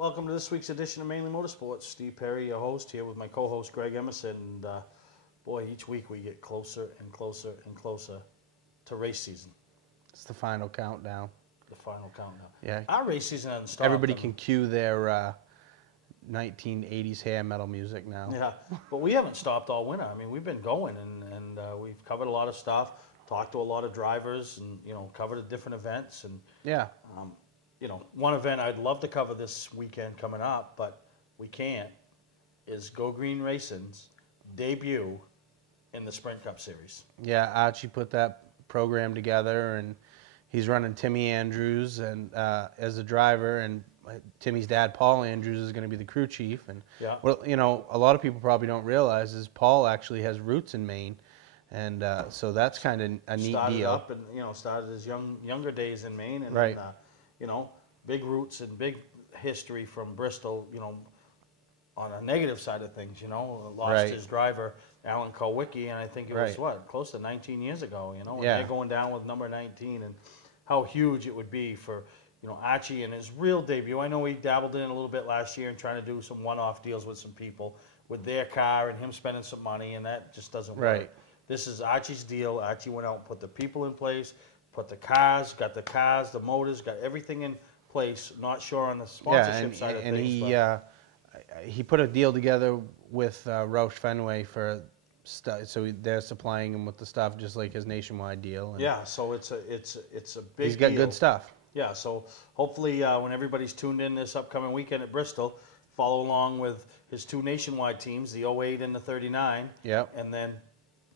Welcome to this week's edition of Mainely Motorsports. Steve Perry, your host, here with my co-host Greg Emerson. And boy, each week we get closer and closer and closer to race season. It's the final countdown. The final countdown. Yeah. Our race season hasn't stopped. Everybody can cue their 1980s hair metal music now. Yeah, but we haven't stopped all winter. I mean, we've been going, and we've covered a lot of stuff, talked to a lot of drivers, and covered different events. And yeah. One event I'd love to cover this weekend coming up, but we can't, is Go Green Racing's debut in the Sprint Cup Series. Yeah, Archie put that program together, and he's running Timmy Andrews and as a driver, and Timmy's dad, Paul Andrews, is going to be the crew chief. And yeah. Well, a lot of people probably don't realize is Paul actually has roots in Maine, and so that's kind of a neat started deal. Up and started his younger days in Maine, and right. Big roots and big history from Bristol. On a negative side of things, lost right. his driver Alan Kowicki, and I think it was close to 19 years ago. And yeah. they're going down with number 19, and how huge it would be for Archie in his real debut. I know he dabbled in it a little bit last year and trying to do some one-off deals with some people with their car and him spending some money, and that just doesn't right. work. This is Archie's deal. Archie went out and put the people in place, put the cars, the motors, got everything in place. Not sure on the sponsorship side of things. And he put a deal together with Roush Fenway for stuff, so they're supplying him with the stuff just like his nationwide deal. And yeah, so it's a big. He's got deal. good stuff. Yeah, so hopefully when everybody's tuned in this upcoming weekend at Bristol, follow along with his two nationwide teams, the 08 and the 39. Yep. And then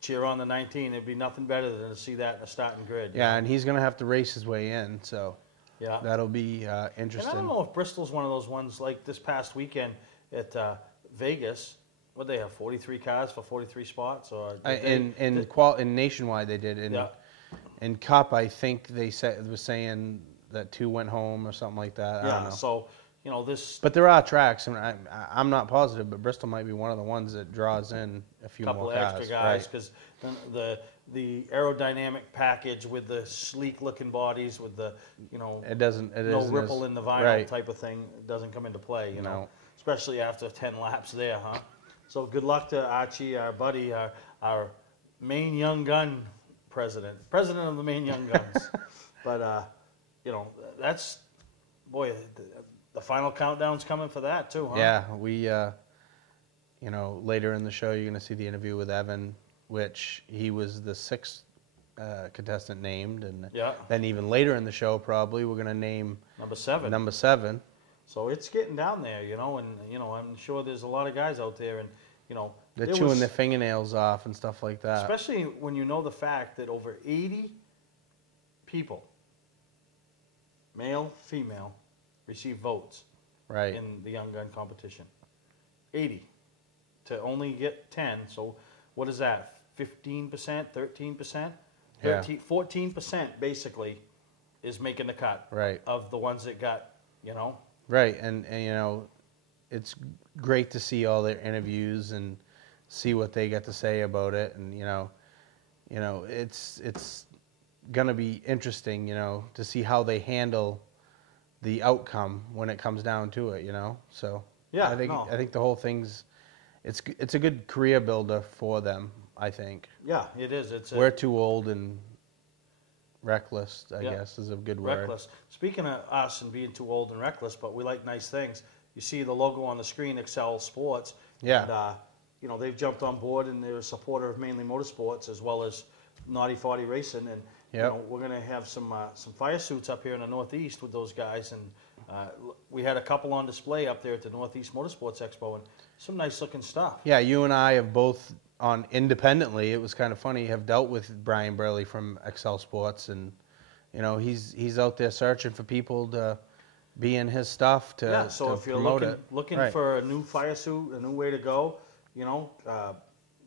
cheer on the 19. It'd be nothing better than to see that in the starting grid. Yeah, and he's going to have to race his way in, so yeah, that'll be interesting. And I don't know if Bristol's one of those ones like this past weekend at Vegas. What they have, 43 cars for 43 spots, or in nationwide they did. In Cup, I think they was saying that 2 went home or something like that. I don't know. So this. But there are tracks, and I'm not positive, but Bristol might be one of the ones that draws in a few more cars. Couple extra guys, because the aerodynamic package with the sleek looking bodies with the no ripple in the vinyl type of thing doesn't come into play. No. Especially after 10 laps there, huh? So good luck to Archie, our buddy, our Maine Young Gun president of the Maine Young Guns. But that's, boy, the final countdown's coming for that too, huh? Yeah, we later in the show you're going to see the interview with Evan, which he was the 6th contestant named, and then even later in the show probably we're going to name number 7. Number 7. So it's getting down there, and I'm sure there's a lot of guys out there, and they're chewing their fingernails off and stuff like that. Especially when you know the fact that over 80 people, male, female, receive votes in the Young Gun competition. 80 to only get 10. So what is that? 15%, 13%? 14% basically is making the cut of the ones that got, Right, and it's great to see all their interviews and see what they get to say about it, and it's gonna be interesting, to see how they handle the outcome when it comes down to it, So yeah, I think the whole thing's it's a good career builder for them, I think. Yeah, it is. We're too old and reckless, I guess, is a good word. Reckless. Speaking of us and being too old and reckless, but we like nice things. You see the logo on the screen, Excel Sports. Yeah. And they've jumped on board, and they're a supporter of Mainly Motorsports as well as Naughty 40 Racing. And we're going to have some fire suits up here in the Northeast with those guys. And we had a couple on display up there at the Northeast Motorsports Expo, and some nice looking stuff. Yeah, you and I have both independently. It was kind of funny. Have dealt with Brian Burley from Excel Sports, and he's out there searching for people to be in his stuff to so if you're looking for a new fire suit, a new way to go,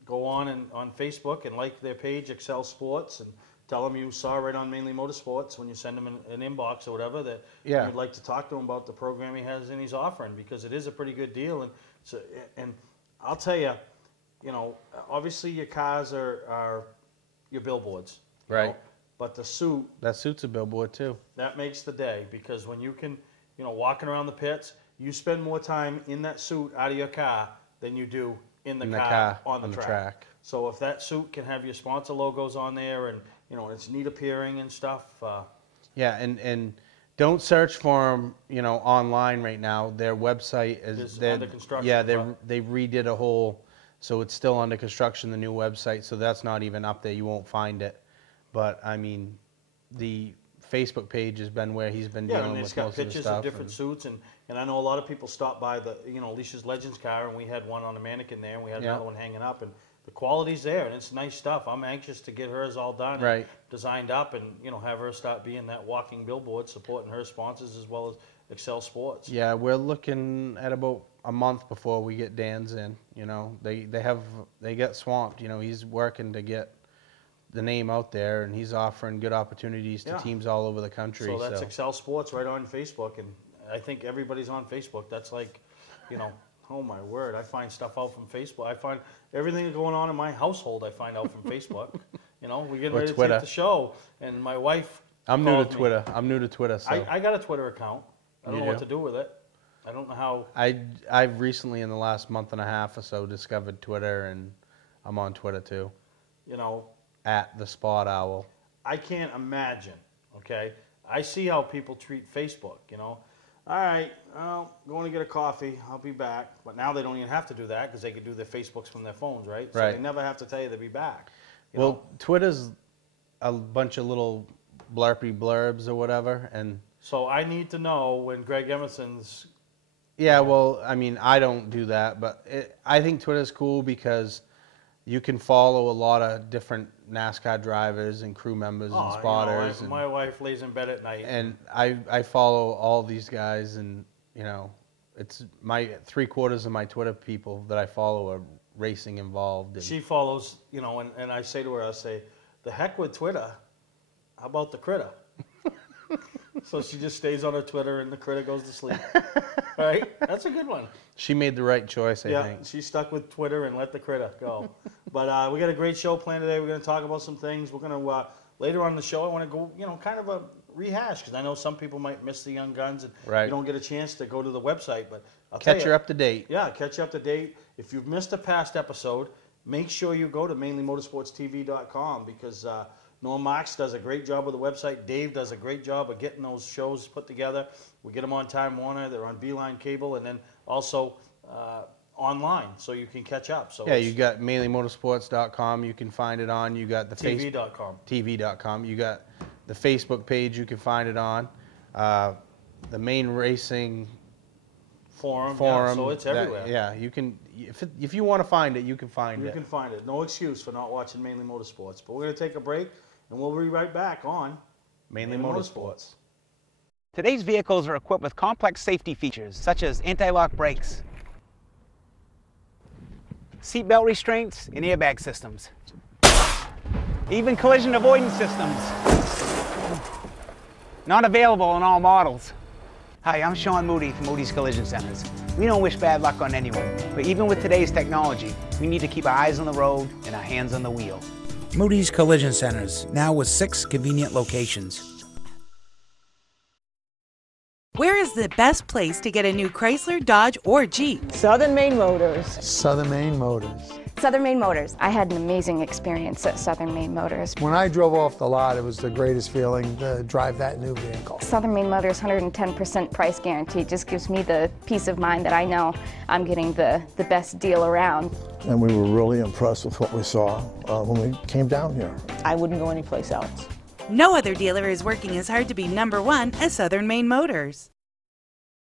go on Facebook and like their page, Excel Sports, and tell them you saw right on Mainly Motorsports when you send them an inbox or whatever that you'd like to talk to him about the program he has and he's offering, because it is a pretty good deal. And I'll tell you, obviously your cars are your billboards, right? But the suit, that suit's a billboard too. That makes the day, because when you can, walking around the pits, you spend more time in that suit out of your car than you do in the car on the track. So if that suit can have your sponsor logos on there, and it's neat appearing and stuff. Yeah, and don't search for them, online right now. Their website is under construction. Yeah, they redid a whole, so it's still under construction, the new website. So that's not even up there. You won't find it. But I mean, the Facebook page has been where he's been dealing with most of the stuff. Yeah, and it's got pictures of different suits, and I know a lot of people stop by the Alicia's Legends car, and we had one on a mannequin there, and we had another one hanging up, and the quality's there, and it's nice stuff. I'm anxious to get hers all done, and designed up, and have her start being that walking billboard, supporting her sponsors as well as Excel Sports. Yeah, we're looking at about a month before we get Dan's in. They get swamped. He's working to get the name out there, and he's offering good opportunities to teams all over the country. So that's Excel Sports right on Facebook, and I think everybody's on Facebook. That's like, oh my word, I find stuff out from Facebook. I find everything going on in my household, I find out from Facebook. We're getting ready to tape the show, and my wife I'm new to Twitter. So I got a Twitter account. I don't know what to do with it. I don't know how. I've recently, in the last month and a half or so, discovered Twitter, and I'm on Twitter too. At the Spot Owl. I can't imagine, okay? I see how people treat Facebook, All right, well, going to get a coffee. I'll be back. But now they don't even have to do that because they can do their Facebooks from their phones, right? So they never have to tell you they'll be back. Well, Twitter's a bunch of little blurbs or whatever. And so I need to know when Greg Emerson's... Yeah, well, I mean, I don't do that. But I think Twitter's cool because you can follow a lot of different NASCAR drivers and crew members and spotters. My wife lays in bed at night. And I follow all these guys, and it's my 3/4 of my Twitter people that I follow are racing involved. And she follows, and I say to her, the heck with Twitter. How about the critter? So she just stays on her Twitter, and the critter goes to sleep. Right? That's a good one. She made the right choice, I think. Yeah, she stuck with Twitter and let the critter go. But we got a great show planned today. We're going to talk about some things. We're going to, later on in the show, I want to go, kind of a rehash, because I know some people might miss the Young Guns, and you don't get a chance to go to the website. But I'll catch you up to date. Yeah, catch you up to date. If you've missed a past episode, make sure you go to mainlymotorsportstv.com, because Noah Marks does a great job with the website. Dave does a great job of getting those shows put together. We get them on Time Warner. They're on Beeline Cable, and then also online, so you can catch up. So you got mainlymotorsports.com. You can find it on. You got the TV.com. TV.com. You got the Facebook page. You can find it on. The Maine Racing Forum. Yeah, so it's everywhere. You can. If you want to find it, you can find it. You can find it. No excuse for not watching Mainly Motorsports. But we're going to take a break, and we'll be right back on Mainly Motorsports. Today's vehicles are equipped with complex safety features such as anti-lock brakes, seatbelt restraints, and airbag systems. Even collision avoidance systems. Not available in all models. Hi, I'm Sean Moody from Moody's Collision Centers. We don't wish bad luck on anyone, but even with today's technology, we need to keep our eyes on the road and our hands on the wheel. Moody's Collision Centers, now with 6 convenient locations. Where is the best place to get a new Chrysler, Dodge, or Jeep? Southern Maine Motors. Southern Maine Motors. Southern Maine Motors. I had an amazing experience at Southern Maine Motors. When I drove off the lot, it was the greatest feeling to drive that new vehicle. Southern Maine Motors 110% price guarantee just gives me the peace of mind that I know I'm getting the best deal around. And we were really impressed with what we saw when we came down here. I wouldn't go anyplace else. No other dealer is working as hard to be #1 as Southern Maine Motors.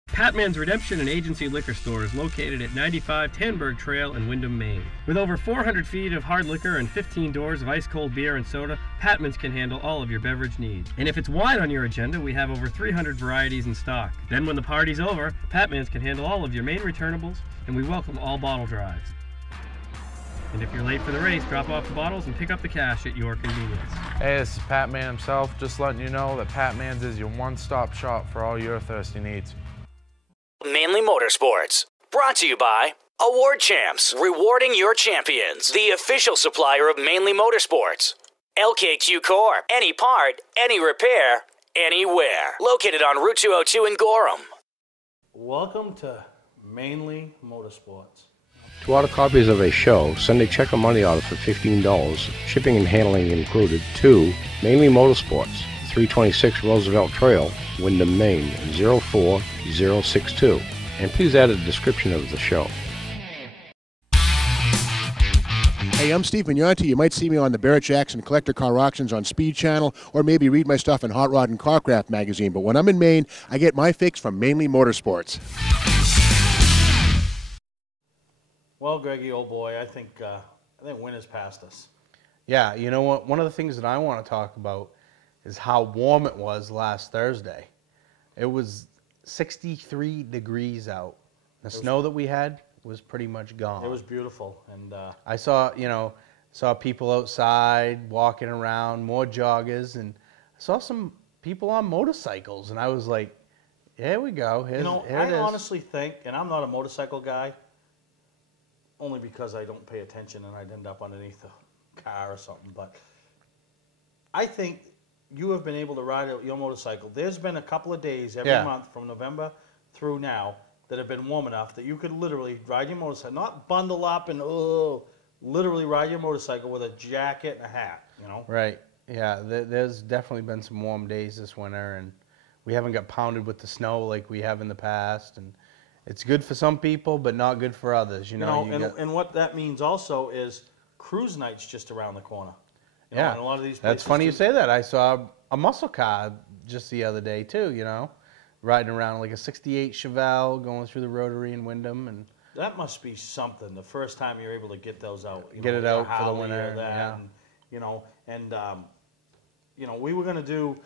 Patman's Redemption and Agency Liquor Store is located at 95 Tanberg Trail in Windham, Maine. With over 400 feet of hard liquor and 15 doors of ice-cold beer and soda, Patman's can handle all of your beverage needs. And if it's wine on your agenda, we have over 300 varieties in stock. Then when the party's over, Patman's can handle all of your Maine returnables, and we welcome all bottle drives. And if you're late for the race, drop off the bottles and pick up the cash at your convenience. Hey, this is Pat Man himself, just letting you know that Pat Man's is your one-stop shop for all your thirsty needs. Mainly Motorsports, brought to you by Award Champs, rewarding your champions, the official supplier of Mainly Motorsports. LKQ Core, any part, any repair, anywhere. Located on Route 202 in Gorham. Welcome to Mainely Motorsports. To order copies of a show, send a check or money order for $15, shipping and handling included, to Mainely Motorsports, 326 Roosevelt Trail, Windham, Maine, 04062. And please add a description of the show. Hey, I'm Steve Mignotti. You might see me on the Barrett Jackson Collector Car Auctions on Speed Channel, or maybe read my stuff in Hot Rod and Carcraft magazine. But when I'm in Maine, I get my fix from Mainly Motorsports. Well, Greggy, old boy, I think winter's past us. Yeah, you know what? One of the things that I want to talk about is how warm it was last Thursday. It was 63 degrees out. The snow that we had was pretty much gone. It was beautiful, and I saw people outside walking around, more joggers, and I saw some people on motorcycles, and I was like, here we go. Here I honestly think, and I'm not a motorcycle guy, only because I don't pay attention and I'd end up underneath a car or something, but I think you have been able to ride your motorcycle. There's been a couple of days every month from November through now that have been warm enough that you could literally ride your motorcycle, not bundle up and literally ride your motorcycle with a jacket and a hat, you know? Right. Yeah, there's definitely been some warm days this winter, and we haven't got pounded with the snow like we have in the past, and it's good for some people, but not good for others. And what that means also is cruise night's just around the corner. You know, and a lot of these that's funny you say that. I saw a muscle car just the other day too. You know, riding around like a '68 Chevelle going through the Rotary in Wyndham, and that must be something. The first time you're able to get those out, get it out for the winter. And, we were going to do,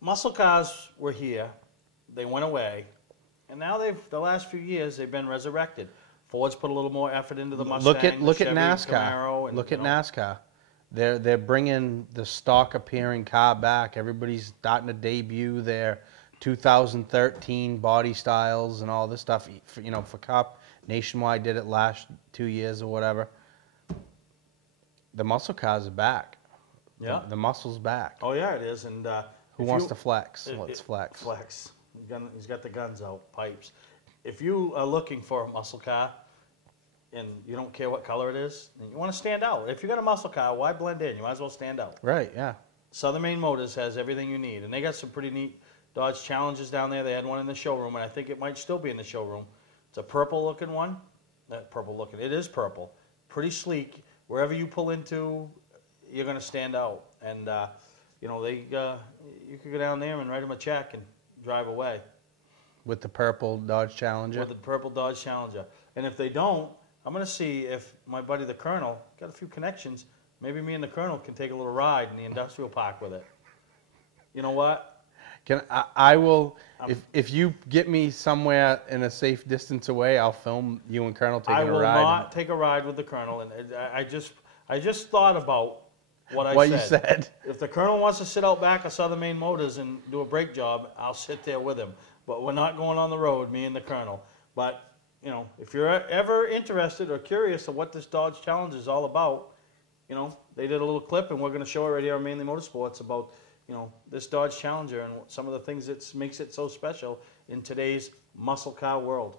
muscle cars were here, they went away. And now the last few years, they've been resurrected. Ford's put a little more effort into the Mustang. Look at Chevy, NASCAR. Camaro, and, look at NASCAR. They're bringing the stock appearing car back. Everybody's starting to debut their 2013 body styles and all this stuff. For Cup, Nationwide did it last 2 years or whatever. The muscle cars are back. Yeah. The muscle's back. Oh yeah, it is. And who wants to flex? Let's flex. Flex. He's got the guns out, pipes. If you are looking for a muscle car and you don't care what color it is, and you want to stand out. If you got a muscle car, why blend in? You might as well stand out. Right, yeah. Southern Maine Motors has everything you need, and they got some pretty neat Dodge Challengers down there. They had one in the showroom, and I think it might still be in the showroom. It's a purple-looking one. Not purple-looking. It is purple. Pretty sleek. Wherever you pull into, you're going to stand out. And, you could go down there and write them a check and drive away. With the purple Dodge Challenger? With the purple Dodge Challenger. And if they don't, I'm going to see if my buddy the Colonel, got a few connections, maybe me and the Colonel can take a little ride in the industrial park with it. You know what? I will, if you get me somewhere in a safe distance away, I'll film you and Colonel taking a ride. I will not take a ride with the Colonel. And I just thought about what you said. If the Colonel wants to sit out back of Southern Maine Motors and do a brake job, I'll sit there with him. But we're not going on the road, me and the Colonel. But, if you're ever interested or curious of what this Dodge Challenger is all about, they did a little clip, and we're going to show it right here on Mainly Motorsports about, this Dodge Challenger and some of the things that makes it so special in today's muscle car world.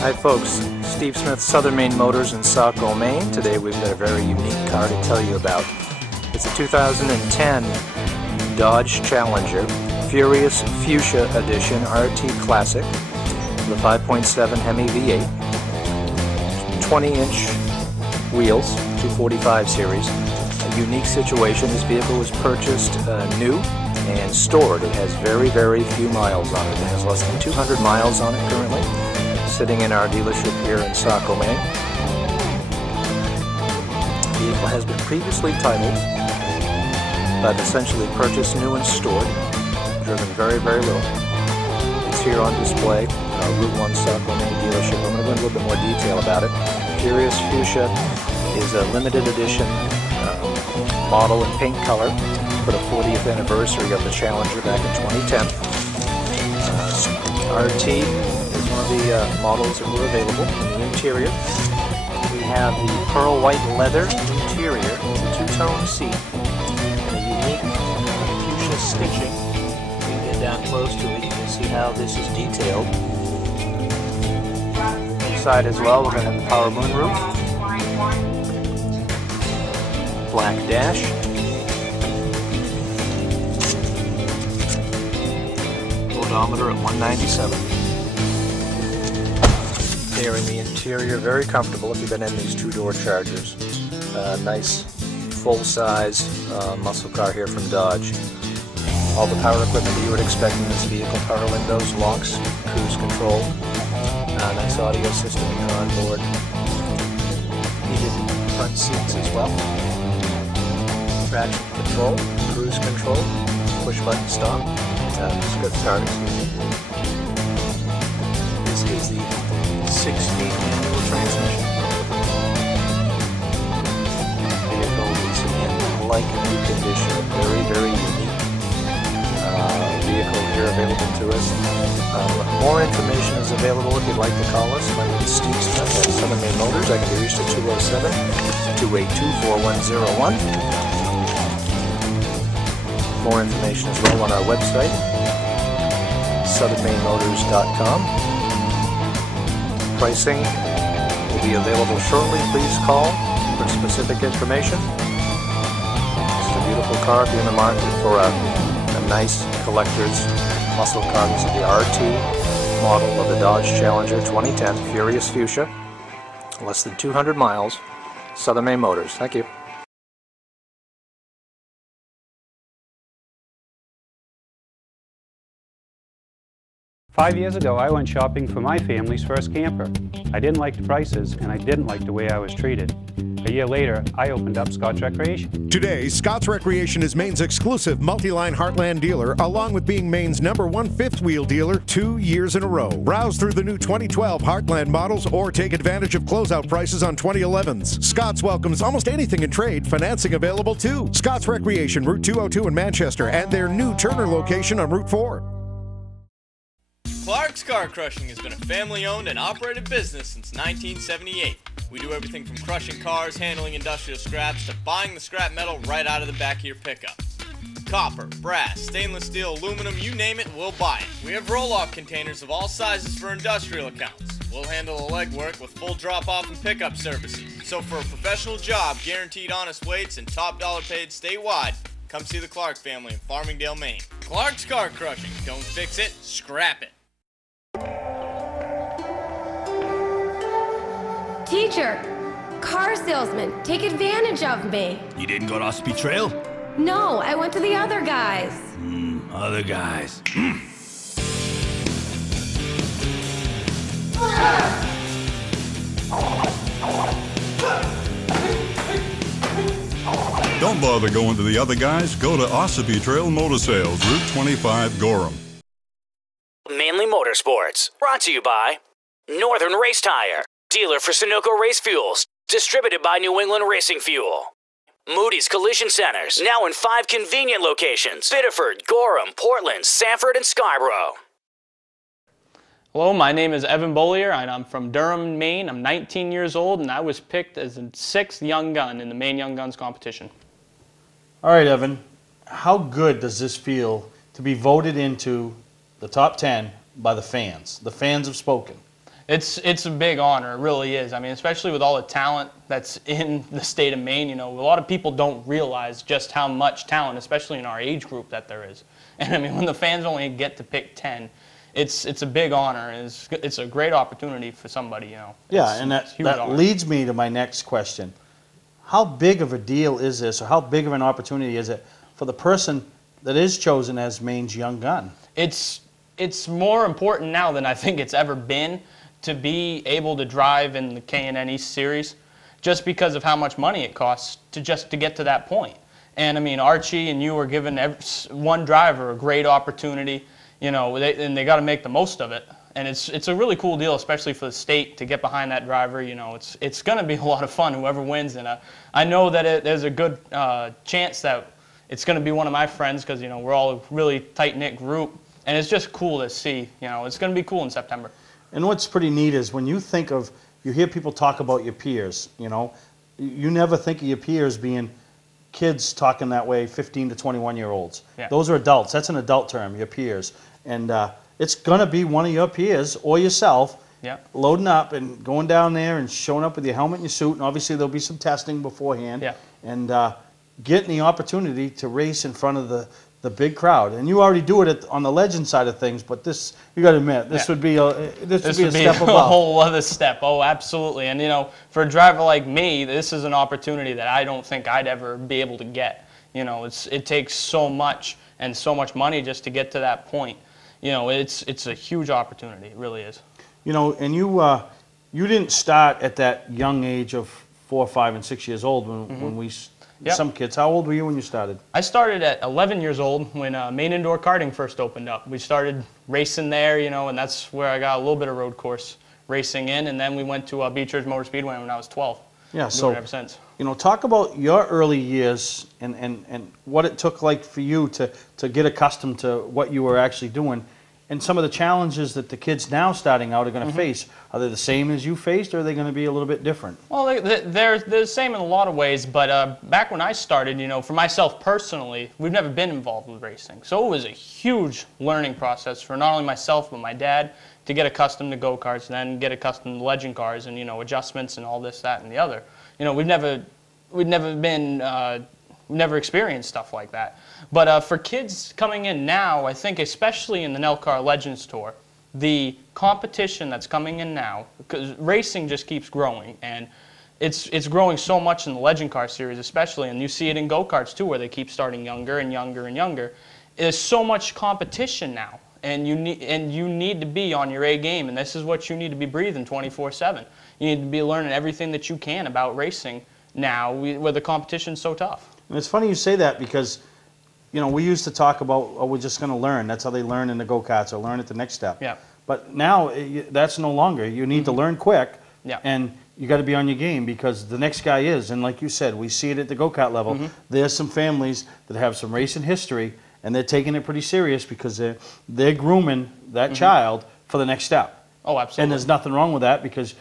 Hi folks, Steve Smith, Southern Maine Motors in Saco, Maine. Today we've got a very unique car to tell you about. It's a 2010 Dodge Challenger Furious Fuchsia Edition RT Classic with a 5.7 Hemi V8, 20-inch wheels, 245 series. A unique situation. This vehicle was purchased new and stored. It has very, very few miles on it. It has less than 200 miles on it currently, sitting in our dealership here in Saco, Maine. The vehicle has been previously titled, but essentially purchased new and stored, driven very, very little. It's here on display in our Route 1 Saco, Maine dealership. I'm going to go into a little bit more detail about it. Furious Fuchsia is a limited edition model in paint color for the 40th anniversary of the Challenger back in 2010. RT is one of the models that were available. In the interior, we have the pearl white leather interior. It's a two-tone seat and a unique fuchsia stitching. You can get down close to it. You can see how this is detailed. Inside as well, we're going to have the power moonroof, black dash, odometer at 197. Here in the interior, very comfortable if you've been in these two-door Chargers. Nice full-size muscle car here from Dodge. All the power equipment that you would expect in this vehicle: power windows, locks, cruise control, nice audio system here on board. Heated front seats as well. Traction control, cruise control, push button stop. Let's get started. This is the 6-speed manual transmission. Vehicle is in like new condition. Very, very unique vehicle here available to us. More information is available if you'd like to call us. My name is Steve Smith at Southern Maine Motors. I can be reached at 207-282-4101. More information as well on our website, southernmainmotors.com. Pricing will be available shortly. Please call for specific information. It's a beautiful car if you're in the market for a nice collector's muscle car. This is the RT model of the Dodge Challenger 2010 Furious Fuchsia. Less than 200 miles. Southern Maine Motors. Thank you. Five years ago, I went shopping for my family's first camper. I didn't like the prices, and I didn't like the way I was treated. A year later, I opened up Scott's Recreation. Today, Scott's Recreation is Maine's exclusive multi-line Heartland dealer, along with being Maine's #1 fifth-wheel dealer 2 years in a row. Browse through the new 2012 Heartland models or take advantage of closeout prices on 2011s. Scott's welcomes almost anything in trade, financing available too. Scott's Recreation, Route 202 in Manchester, and their new Turner location on Route 4. Clark's Car Crushing has been a family-owned and operated business since 1978. We do everything from crushing cars, handling industrial scraps, to buying the scrap metal right out of the back of your pickup. Copper, brass, stainless steel, aluminum, you name it, we'll buy it. We have roll-off containers of all sizes for industrial accounts. We'll handle the legwork with full drop-off and pickup services. So for a professional job, guaranteed honest weights, and top dollar paid statewide, come see the Clark family in Farmingdale, Maine. Clark's Car Crushing. Don't fix it, scrap it. Teacher, car salesman, take advantage of me. You didn't go to Ospey Trail? No, I went to the other guys. Other guys. Don't bother going to the other guys. Go to Ossipee Trail Motor Sales, Route 25, Gorham. Mainly Motorsports, brought to you by Northern Race Tire, dealer for Sunoco Race Fuels, distributed by New England Racing Fuel. Moody's Collision Centers, now in 5 convenient locations: Biddeford, Gorham, Portland, Sanford, and Scarborough. Hello, my name is Evan Beaulieu, and I'm from Durham, Maine. I'm 19 years old, and I was picked as the 6th Young Gun in the Maine Young Guns competition. All right, Evan, how good does this feel to be voted into the top 10 by the fans? The fans have spoken. It's a big honor, it really is. I mean, especially with all the talent that's in the state of Maine, you know, a lot of people don't realize just how much talent, especially in our age group, that there is. And I mean, when the fans only get to pick 10, it's a big honor, and it's a great opportunity for somebody, you know. Yeah, and that leads me to my next question. How big of a deal is this, or how big of an opportunity is it for the person that is chosen as Maine's Young Gun? It's more important now than I think it's ever been to be able to drive in the K&N East Series, just because of how much money it costs to get to that point. And I mean, Archie and you are giving one driver a great opportunity, you know, and they got to make the most of it. And it's a really cool deal, especially for the state, to get behind that driver. You know, it's going to be a lot of fun, whoever wins. And I know that there's a good chance that it's going to be one of my friends, because, you know, we're all a really tight-knit group. And it's just cool to see. You know, it's going to be cool in September. And what's pretty neat is when you think of, you hear people talk about your peers, you know, you never think of your peers being kids talking that way, 15 to 21-year-olds. Yeah. Those are adults. That's an adult term, your peers. And it's going to be one of your peers or yourself loading up and going down there and showing up with your helmet and your suit. And obviously there'll be some testing beforehand. And getting the opportunity to race in front of the big crowd. And you already do it on the legend side of things, but this, you got to admit, this would be a step above. A whole other step. Oh, absolutely. And you know, for a driver like me, this is an opportunity that I don't think I'd ever be able to get. You know, it takes so much and so much money just to get to that point. You know, it's a huge opportunity. It really is. You know, and you didn't start at that young age of 4, 5, and 6 years old when we. Some kids. How old were you when you started? I started at 11 years old when Maine Indoor Karting first opened up. We started racing there, you know, and that's where I got a little bit of road course racing in, and then we went to Beach Ridge Motor Speedway when I was 12. Yeah, so ever since. You know, talk about your early years and what it took like for you to get accustomed to what you were actually doing, and some of the challenges that the kids now starting out are going to face. Are they the same as you faced, or are they going to be a little bit different? Well, they're the same in a lot of ways, but back when I started, you know, for myself personally, we've never been involved with racing. So it was a huge learning process for not only myself, but my dad, to get accustomed to go-karts, and then get accustomed to legend cars and, you know, adjustments and all this, that, and the other. You know, we've never experienced stuff like that. But for kids coming in now, I think especially in the NELCAR Legends Tour, the competition that's coming in now, because racing just keeps growing, and it's growing so much in the Legend Car Series especially, and you see it in go-karts too, where they keep starting younger and younger and younger. There's so much competition now, and you need to be on your A game, and this is what you need to be breathing 24/7. You need to be learning everything that you can about racing now, where the competition's so tough. And it's funny you say that because, you know, we used to talk about, oh, we're just going to learn. That's how they learn in the go-karts, or learn at the next step. Yeah. But now that's no longer. You need to learn quick, Yeah. and you got to be on your game because the next guy is. And like you said, we see it at the go-kart level. There's some families that have some racing history, and they're taking it pretty serious because they're grooming that child for the next step. Oh, absolutely. And there's nothing wrong with that because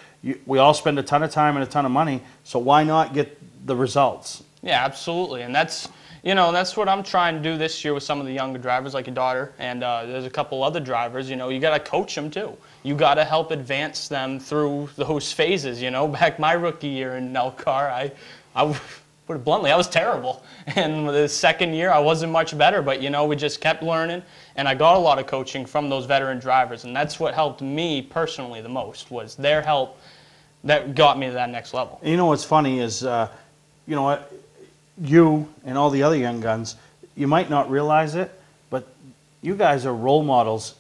we all spend a ton of time and a ton of money, so why not get the results? Yeah, absolutely, and that's, you know, that's what I'm trying to do this year with some of the younger drivers, like your daughter, and there's a couple other drivers. You know, you got to coach them too. You got to help advance them through those phases. You know, back my rookie year in NELCAR, I put it bluntly, I was terrible, and the second year I wasn't much better. But you know, we just kept learning, and I got a lot of coaching from those veteran drivers, and that's what helped me personally the most, was their help that got me to that next level. And you know what's funny is, you know what, you and all the other young guns, you might not realize it, but you guys are role models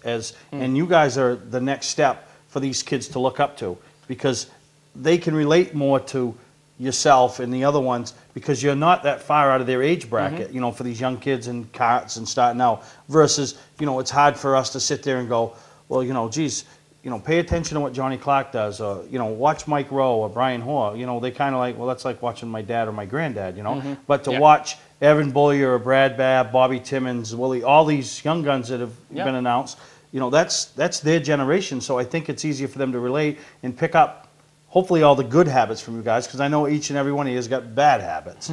and you guys are the next step for these kids to look up to, because they can relate more to yourself and the other ones because you're not that far out of their age bracket, you know, for these young kids in karts and starting out, versus, you know, it's hard for us to sit there and go, well, you know, geez, you know, pay attention to what Johnny Clark does, or, you know, watch Mike Rowe or Brian Hoare. You know, they kind of like, well, that's like watching my dad or my granddad, you know. But to watch Evan Beaulieu or Brad Babb, Bobby Timmons, Willie, all these young guns that have been announced, you know, that's their generation. So I think it's easier for them to relate and pick up, hopefully, all the good habits from you guys, because I know each and every one of you has got bad habits.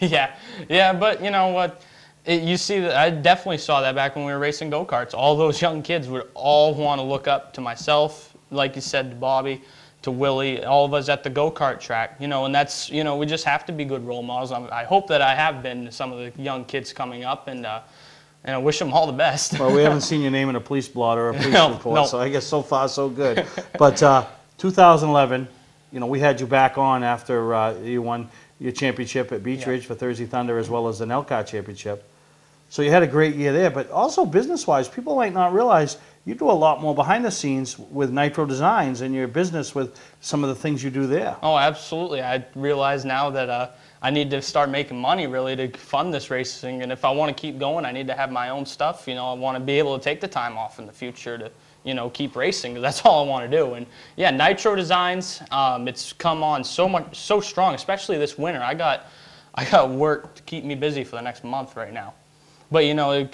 Yeah, but you know what? You see, that I definitely saw that back when we were racing go-karts. All those young kids would all want to look up to myself, like you said, to Bobby, to Willie, all of us at the go-kart track, you know, and that's, you know, we just have to be good role models. I hope that I have been to some of the young kids coming up, and I wish them all the best. Well, we haven't seen your name in a police blot or a police report, so I guess so far so good. But 2011, you know, we had you back on after you won your championship at Beach Ridge for Thursday Thunder, as well as the NELCAR championship. So you had a great year there, but also business-wise, people might not realize you do a lot more behind the scenes with Nitro Designs and your business with some of the things you do there. Oh, absolutely. I realize now that I need to start making money, really, to fund this racing. And if I want to keep going, I need to have my own stuff. You know, I want to be able to take the time off in the future to, you know, keep racing, because that's all I want to do. And yeah, Nitro Designs, it's come on so strong, especially this winter. I got work to keep me busy for the next month right now. But you know,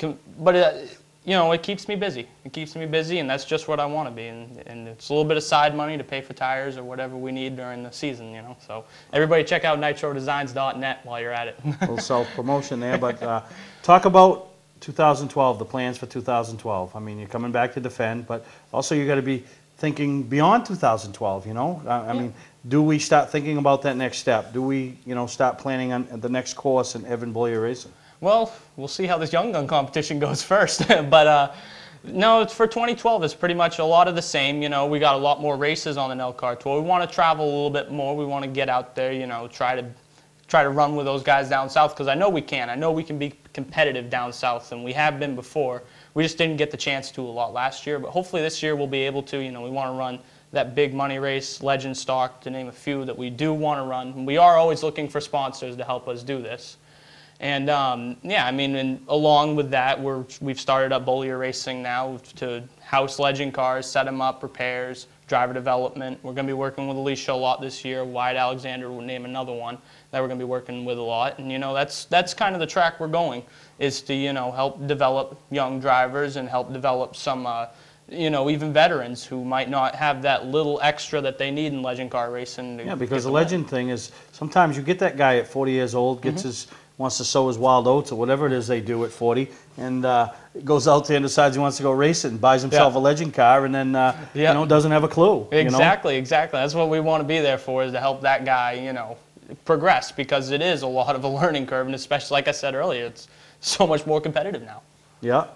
you know, it keeps me busy. It keeps me busy, and that's just what I want to be. And it's a little bit of side money to pay for tires or whatever we need during the season, you know. So everybody check out nitrodesigns.net while you're at it. A little self-promotion there, but talk about 2012, the plans for 2012. I mean, you're coming back to defend, but also you got to be thinking beyond 2012, you know. I mean, do we start thinking about that next step? Do we, you know, start planning on the next course in Evan Beaulieu racing? Well, we'll see how this Young Gun competition goes first. But no, it's for 2012. It's pretty much a lot of the same. You know, we got a lot more races on the NELCAR Tour. We want to travel a little bit more. We want to get out there, you know, try to run with those guys down south, because I know we can. I know we can be competitive down south, and we have been before. We just didn't get the chance to a lot last year, but hopefully this year we'll be able to. You know, we want to run that big money race, Legend Stock, to name a few that we do want to run. And we are always looking for sponsors to help us do this. And yeah, I mean, and along with that, we've started up Beaulieu Racing now to house Legend cars, set them up, repairs, driver development. We're going to be working with Alicia a lot this year. Wyatt Alexander will name another one that we're going to be working with a lot. And you know, that's kind of the track we're going, is to, you know, help develop young drivers and help develop some you know, even veterans who might not have that little extra that they need in legend car racing. Yeah, because the legend thing is sometimes you get that guy at 40 years old, gets wants to sow his wild oats or whatever it is they do at 40, and goes out there and decides he wants to go racing, buys himself a legend car, and then you know, doesn't have a clue. Exactly, exactly. That's what we want to be there for, is to help that guy, you know, progress, because it is a lot of a learning curve, and especially, like I said earlier, it's so much more competitive now. Yeah.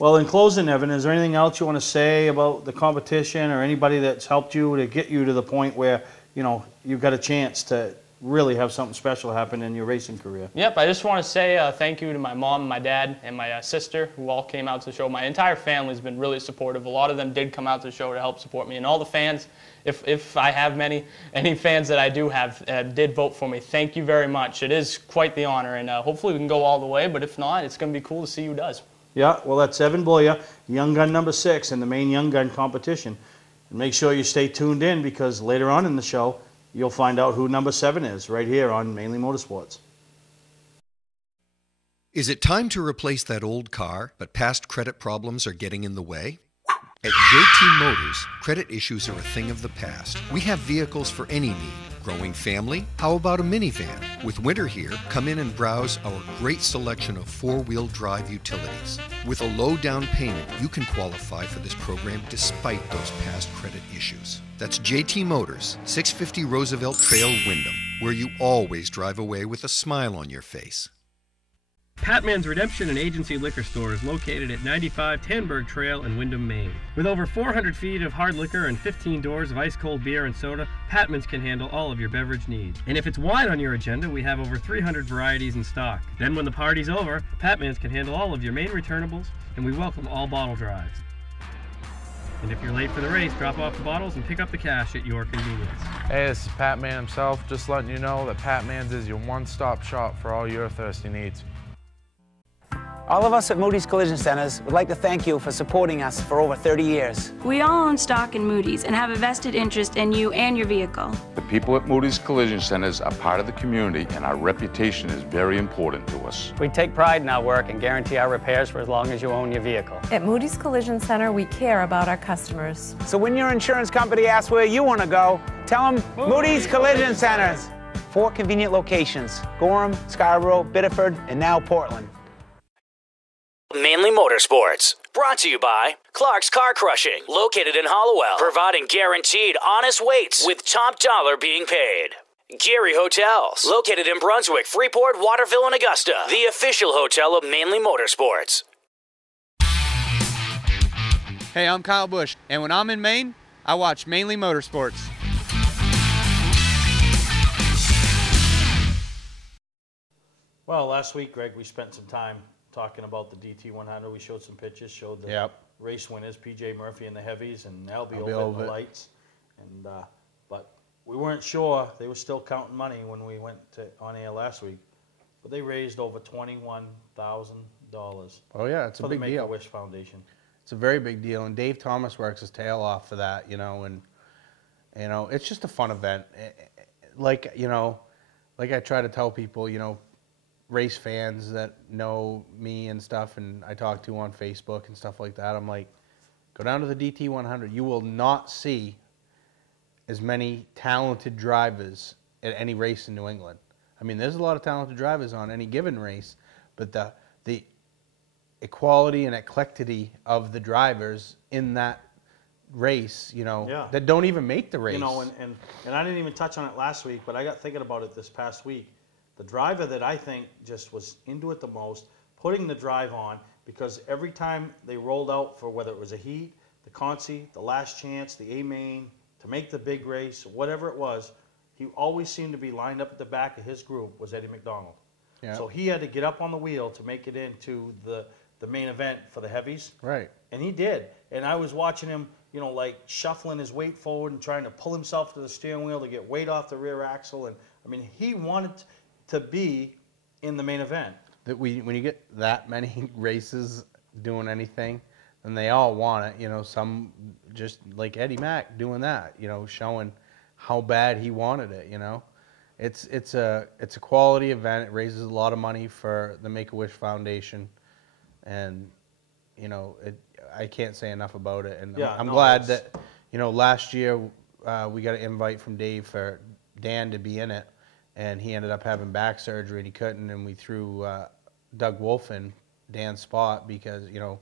Well, in closing, Evan, is there anything else you want to say about the competition or anybody that's helped you to get you to the point where, you know, you've got a chance to really have something special happen in your racing career? Yep, I just want to say thank you to my mom, my dad, and my sister, who all came out to the show. My entire family's been really supportive. A lot of them did come out to the show to help support me, and all the fans, if I have any fans that I do have, did vote for me. Thank you very much. It is quite the honor, and hopefully we can go all the way, but if not, it's going to be cool to see who does. Yeah, well, that's Evan Beaulieu, Young Gun number 6 in the Maine Young Gun Competition. And make sure you stay tuned in, because later on in the show, you'll find out who number 7 is, right here on Mainly Motorsports. Is it time to replace that old car, but past credit problems are getting in the way? At JT Motors, credit issues are a thing of the past. We have vehicles for any need. Growing family? How about a minivan? With winter here, come in and browse our great selection of 4-wheel drive utilities. With a low down payment, you can qualify for this program despite those past credit issues. That's JT Motors, 650 Roosevelt Trail, Windham, where you always drive away with a smile on your face. Patman's Redemption and Agency Liquor Store is located at 95 Tanberg Trail in Windham, Maine. With over 400 feet of hard liquor and 15 doors of ice-cold beer and soda, Patman's can handle all of your beverage needs. And if it's wine on your agenda, we have over 300 varieties in stock. Then when the party's over, Patman's can handle all of your Maine returnables, and we welcome all bottle drives. And if you're late for the race, drop off the bottles and pick up the cash at your convenience. Hey, this is Pat Man himself, just letting you know that Pat Man's is your one-stop shop for all your thirsty needs. All of us at Moody's Collision Centers would like to thank you for supporting us for over 30 years. We all own stock in Moody's and have a vested interest in you and your vehicle. The people at Moody's Collision Centers are part of the community, and our reputation is very important to us. We take pride in our work and guarantee our repairs for as long as you own your vehicle. At Moody's Collision Center, we care about our customers. So when your insurance company asks where you want to go, tell them Moody's Collision Centers. 4 convenient locations: Gorham, Scarborough, Biddeford, and now Portland. Mainly Motorsports, brought to you by Clark's Car Crushing, located in Hollowell, providing guaranteed honest weights with top dollar being paid. Gary Hotels, located in Brunswick, Freeport, Waterville, and Augusta, the official hotel of Mainly Motorsports. Hey, I'm Kyle Busch, and when I'm in Maine, I watch Mainly Motorsports. Well, last week, Greg, we spent some time talking about the DT100. We showed some pictures, showed the race winners, PJ Murphy in the heavies and Albie over in the lights. And but we weren't sure. They were still counting money when we went on air last week. But they raised over $21,000. Oh yeah, it's a big deal. For the Make-A-Wish Foundation. It's a very big deal, and Dave Thomas works his tail off for that, you know, and you know, it's just a fun event. Like, you know, like I try to tell people, you know, race fans that know me and stuff, and I talk to on Facebook and stuff like that. I'm like, go down to the DT 100. You will not see as many talented drivers at any race in New England. I mean, there's a lot of talented drivers on any given race, but the equality and eclecticity of the drivers in that race, you know, that don't even make the race. You know, and I didn't even touch on it last week, but I got thinking about it this past week. The driver that I think just was into it the most, putting the drive on, because every time they rolled out for whether it was a heat, the Conci, the last chance, the A-Main, to make the big race, whatever it was, he always seemed to be lined up at the back of his group was Eddie McDonald. Yeah. So he had to get up on the wheel to make it into the main event for the heavies. Right. And he did. And I was watching him, you know, like shuffling his weight forward and trying to pull himself to the steering wheel to get weight off the rear axle. And I mean, he wanted to be in the main event. That when you get that many races doing anything, then they all want it. You know, some just like Eddie Mack doing that. You know, showing how bad he wanted it. You know, it's a quality event. It raises a lot of money for the Make-A-Wish Foundation, and you know, I can't say enough about it. And Yeah, I'm no, glad that, you know, last year we got an invite from Dave for Dan to be in it, and he ended up having back surgery and he couldn't, and we threw Doug Wolf in Dan's spot because, you know,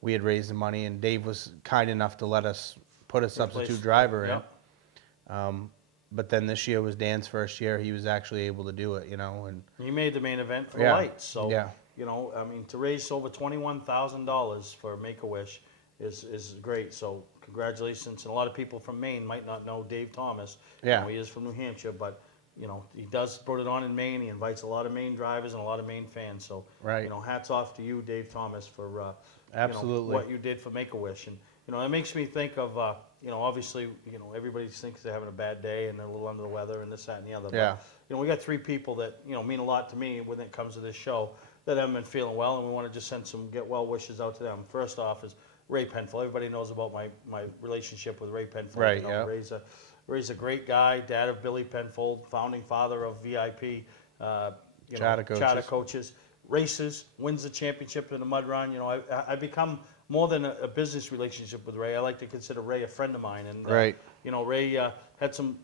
we had raised the money, and Dave was kind enough to let us put a substitute driver in. But then this year was Dan's first year. He was actually able to do it, you know. And he made the main event for the lights. So, yeah. you know, I mean, to raise over $21,000 for Make-A-Wish is great. So congratulations. And a lot of people from Maine might not know Dave Thomas. Yeah. You know, he is from New Hampshire, but, you know, he does put it on in Maine. He invites a lot of Maine drivers and a lot of Maine fans. So, you know, hats off to you, Dave Thomas, for absolutely you know, what you did for Make-A-Wish. And, you know, it makes me think of, you know, obviously, you know, everybody thinks they're having a bad day and they're a little under the weather and this, that, and the other. Yeah. But, you know, we got 3 people that, you know, mean a lot to me when it comes to this show that haven't been feeling well, and we want to just send some get well wishes out to them. First off is Ray Penfold. Everybody knows about my relationship with Ray Penfold. Right, you know, Ray's a great guy, dad of Billy Penfold, founding father of VIP, you know, Charter coaches, races, wins the championship in the mud run. You know, I become more than a business relationship with Ray. I like to consider Ray a friend of mine. And you know, Ray had some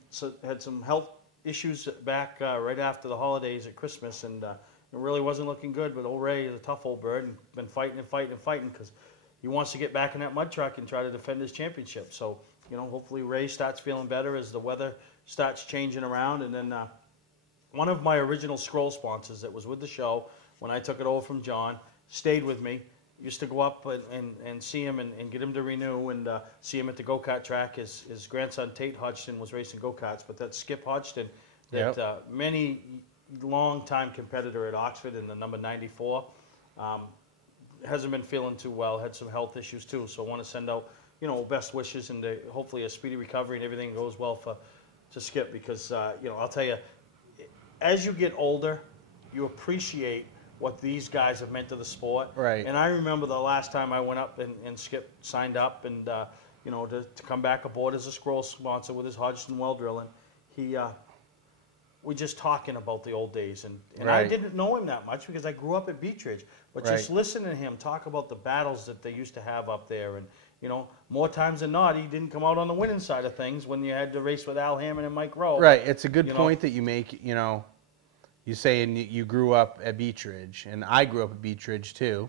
health issues back right after the holidays at Christmas, and it really wasn't looking good. But old Ray is a tough old bird and been fighting because he wants to get back in that mud truck and try to defend his championship. So, you know, hopefully Ray starts feeling better as the weather starts changing around. And then one of my original scroll sponsors that was with the show when I took it over from John stayed with me. Used to go up and see him and get him to renew and see him at the go-kart track. His grandson Tate Hodgson was racing go-karts, but that's Skip Hodgson, that many long-time competitor at Oxford in the number 94, hasn't been feeling too well, had some health issues too. So I want to send out, you know, best wishes and hopefully a speedy recovery and everything goes well to Skip, because, you know, I'll tell you, as you get older, you appreciate what these guys have meant to the sport. Right. And I remember the last time I went up and Skip signed up and, you know, to come back aboard as a scroll sponsor with his Hodgson well drilling. We just talking about the old days. And I didn't know him that much because I grew up at Beechridge. But just listening to him talk about the battles that they used to have up there, and, you know, more times than not, he didn't come out on the winning side of things when you had to race with Al Hammond and Mike Rowe. Right. It's a good point that you make, you know. You say you grew up at Beechridge, and I grew up at Beechridge too,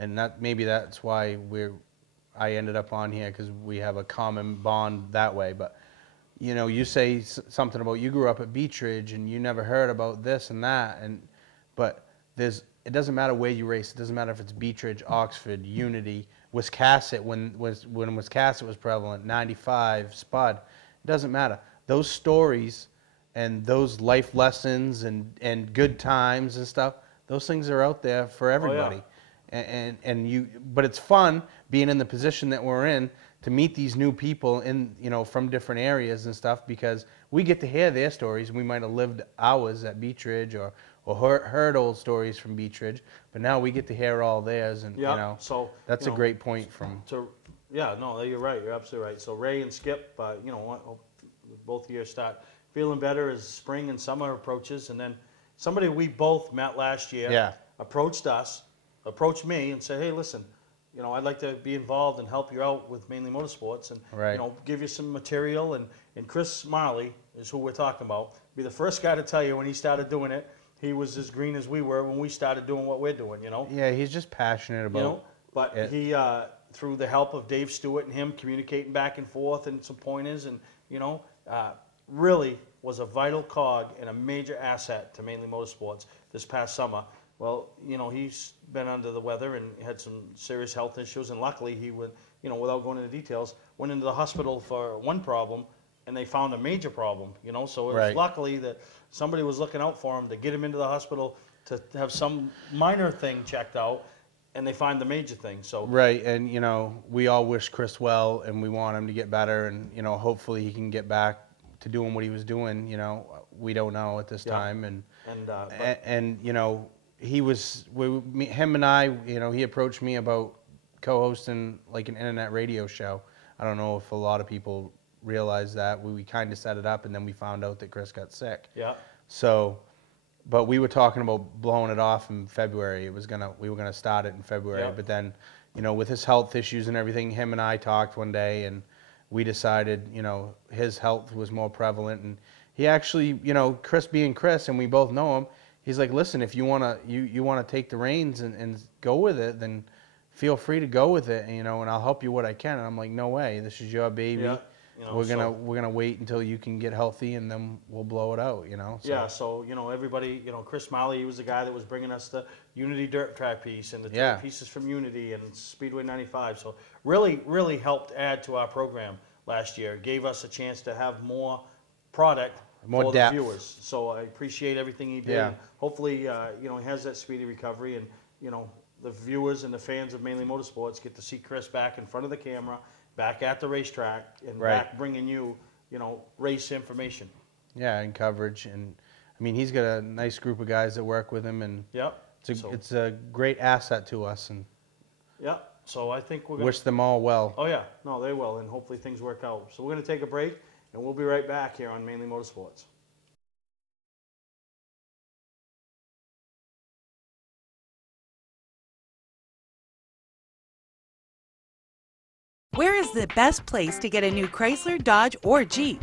and maybe that's why I ended up on here, because we have a common bond that way. But you know, you say something about you grew up at Beechridge and you never heard about this and that, but it doesn't matter where you race. It doesn't matter if it's Beechridge, Oxford, Unity, Wiscasset when Wiscasset was prevalent, 95, Spud. It doesn't matter. Those stories and those life lessons and good times and stuff, those things are out there for everybody. But it's fun being in the position that we're in to meet these new people from different areas and stuff, because we get to hear their stories. We might have lived ours at Beechridge or heard old stories from Beechridge, but now we get to hear all theirs, and so that's a great point you're right. You're absolutely right. So Ray and Skip, both years start feeling better as spring and summer approaches, and then somebody we both met last year approached me and said, hey, listen, you know, I'd like to be involved and help you out with Mainely Motorsports and, you know, give you some material. And Chris Marley is who we're talking about. Be the first guy to tell you when he started doing it, he was as green as we were when we started doing what we're doing, you know. Yeah, he's just passionate about it. But he, through the help of Dave Stewart and him communicating back and forth and some pointers and, you know, really was a vital cog and a major asset to Mainely Motorsports this past summer. Well, you know, he's been under the weather and had some serious health issues, and luckily he would, you know, without going into details, went into the hospital for one problem, and they found a major problem, you know, so it was luckily that somebody was looking out for him to get him into the hospital to have some minor thing checked out, and they find the major thing. So and you know, we all wish Chris well, and we want him to get better, and you know, hopefully he can get back to doing what he was doing. You know, we don't know at this time, and you know, he was him and I. You know, he approached me about co-hosting like an internet radio show. I don't know if a lot of people realize that. We kind of set it up, and then we found out that Chris got sick. So. But we were talking about blowing it off in February. We were gonna start it in February. But then, you know, with his health issues and everything, him and I talked one day, and we decided, you know, his health was more prevalent. And he actually, you know, Chris being Chris, and we both know him, he's like, listen, if you wanna take the reins and go with it, then feel free to go with it, and, you know, and I'll help you what I can. And I'm like, no way, this is your baby. You know, we're gonna wait until you can get healthy, and then we'll blow it out. You know. So you know, everybody. You know, Chris Marley, he was the guy that was bringing us the Unity dirt track piece and the dirt pieces from Unity and Speedway 95. So really helped add to our program last year. Gave us a chance to have more product for the viewers. So I appreciate everything he did. And hopefully, you know, he has that speedy recovery, and you know, the viewers and the fans of Mainely Motorsports get to see Chris back in front of the camera, back at the racetrack, and back bringing you, you know, race information. Yeah, and coverage, and I mean, he's got a nice group of guys that work with him, and it's a great asset to us. And so I think we're gonna wish them all well. Oh yeah, no, they will, and hopefully things work out. So we're gonna take a break, and we'll be right back here on Mainely Motorsports. Where is the best place to get a new Chrysler, Dodge, or Jeep?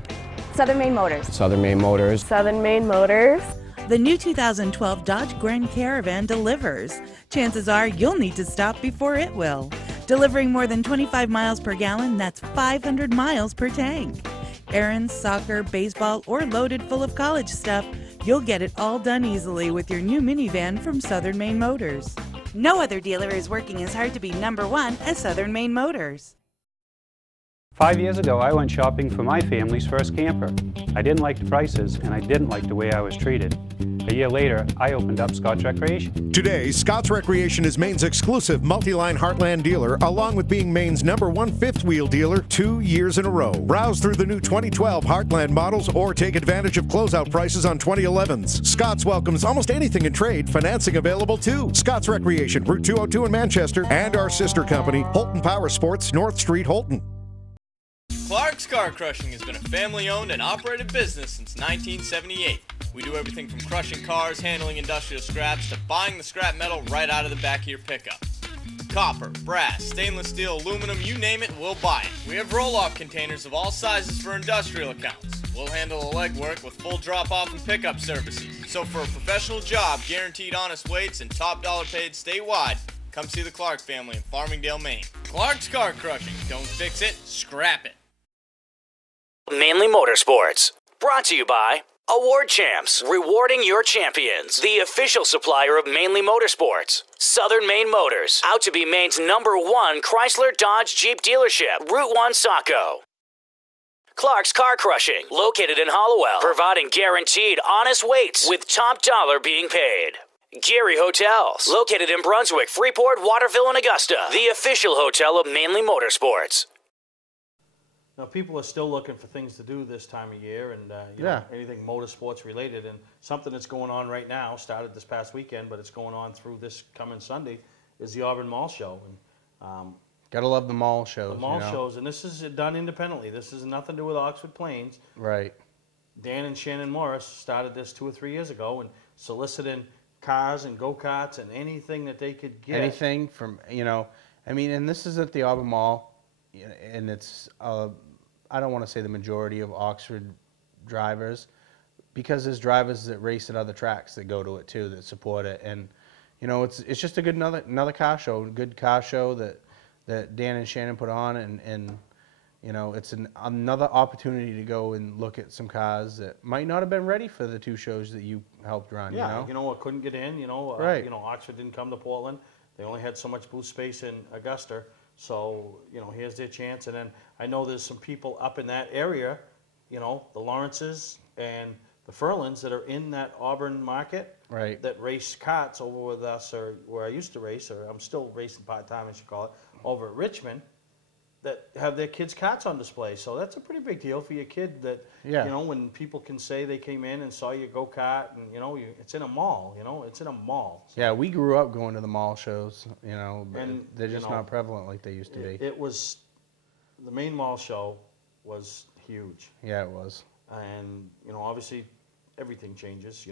Southern Maine Motors. Southern Maine Motors. Southern Maine Motors. The new 2012 Dodge Grand Caravan delivers. Chances are you'll need to stop before it will. Delivering more than 25 miles per gallon, that's 500 miles per tank. Errands, soccer, baseball, or loaded full of college stuff, you'll get it all done easily with your new minivan from Southern Maine Motors. No other dealer is working as hard to be #1 as Southern Maine Motors. 5 years ago, I went shopping for my family's first camper. I didn't like the prices, and I didn't like the way I was treated. A year later, I opened up Scott's Recreation. Today, Scott's Recreation is Maine's exclusive multi-line Heartland dealer, along with being Maine's #1 fifth-wheel dealer 2 years in a row. Browse through the new 2012 Heartland models or take advantage of closeout prices on 2011s. Scott's welcomes almost anything in trade, financing available too. Scott's Recreation, Route 202 in Manchester, and our sister company, Holton Power Sports, North Street, Holton. Clark's Car Crushing has been a family-owned and operated business since 1978. We do everything from crushing cars, handling industrial scraps, to buying the scrap metal right out of the back of your pickup. Copper, brass, stainless steel, aluminum, you name it, we'll buy it. We have roll-off containers of all sizes for industrial accounts. We'll handle the legwork with full drop-off and pickup services. So for a professional job, guaranteed honest weights, and top dollar paid statewide, come see the Clark family in Farmingdale, Maine. Clark's Car Crushing. Don't fix it, scrap it. Mainely Motorsports, brought to you by Award Champs, rewarding your champions. The official supplier of Mainely Motorsports. Southern Maine Motors, out to be Maine's #1 Chrysler Dodge Jeep dealership. Route 1 Saco. Clark's Car Crushing, located in Hollowell, providing guaranteed honest weights with top dollar being paid. Gary Hotels, located in Brunswick, Freeport, Waterville, and Augusta. The official hotel of Mainely Motorsports. Now, people are still looking for things to do this time of year, and you know, anything motorsports related. And something that's going on right now, started this past weekend, but it's going on through this coming Sunday, is the Auburn Mall Show. And gotta love the mall shows. The mall shows, and this is done independently. This is nothing to do with Oxford Plains. Right. Dan and Shannon Morris started this 2 or 3 years ago, and soliciting cars and go-karts and anything that they could get. Anything from, I mean, and this is at the Auburn Mall, and it's, I don't want to say the majority of Oxford drivers, because there's drivers that race at other tracks that go to it too, that support it. And, it's just a good, another car show, good car show that Dan and Shannon put on, and it's another opportunity to go and look at some cars that might not have been ready for the 2 shows that you helped run. Yeah, couldn't get in. Right. Oxford didn't come to Portland. They only had so much booth space in Augusta. So here's their chance. And then I know there's some people up in that area, the Lawrences and the Furlans that are in that Auburn market. Right. That race karts over with us, or where I used to race, or I'm still racing part-time, as you call it, over at Richmond, that have their kids' karts on display. So that's a pretty big deal for your kid that, when people can say they came in and saw your go-kart, and, it's in a mall, it's in a mall. So. Yeah, we grew up going to the mall shows, but and, they're just not prevalent like they used to be. It was, the Maine Mall show was huge. Yeah, it was. And, obviously everything changes,